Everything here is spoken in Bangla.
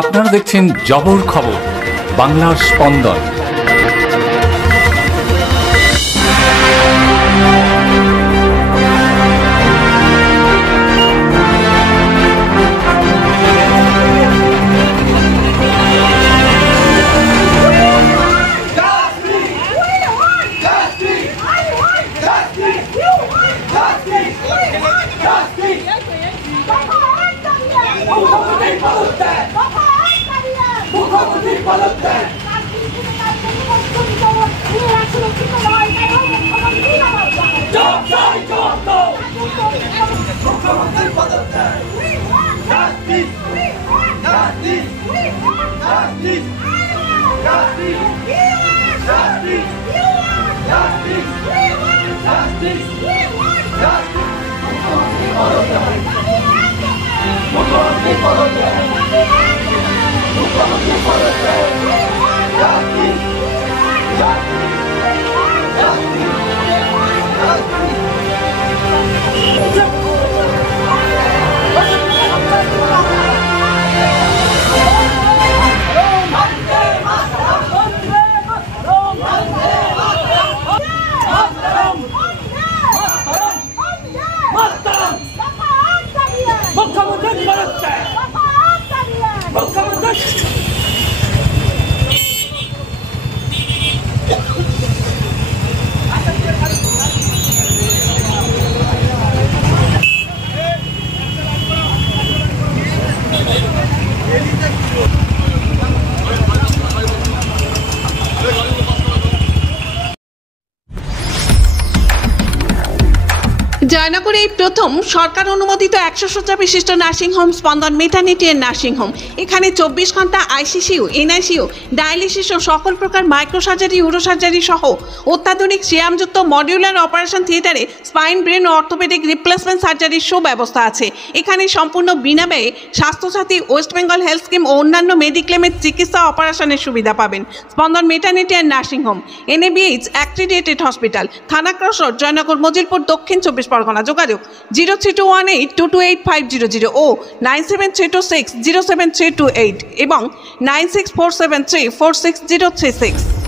আপনারা দেখছেন জবর খবর, বাংলার স্পন্দন। জয়নগরে এই প্রথম সরকার অনুমোদিত 100 শয্যা বিশিষ্ট নার্সিংহোম স্পন্দন মেটার্নিটি এন্ড নার্সিংহোম। এখানে 24 ঘন্টা আইসিসিউ, এনআইসিউ, ডায়ালিসিস ও সকল প্রকার মাইক্রোসার্জারি, ইউরোসার্জারি সহ অত্যাধুনিক সিয়ামযুক্ত মডিউলার অপারেশন থিয়েটারে স্পাইন, ব্রেন ও অর্থোপেডিক রিপ্লেসমেন্ট সার্জারির সুব্যবস্থা আছে। এখানে সম্পূর্ণ বিনা ব্যয়ে স্বাস্থ্যসাথী, ওয়েস্ট বেঙ্গল হেলথ স্কিম ও অন্যান্য মেডিক্লেমের চিকিৎসা অপারেশনের সুবিধা পাবেন। Spandan maternity and nursing home, NABH accredited hospital, Thana cross road, Joynagar, Majilpur, Dakshin 24 Pargana. যোগাযোগ 0321822850 ও 9732607328 এবং 9647346036।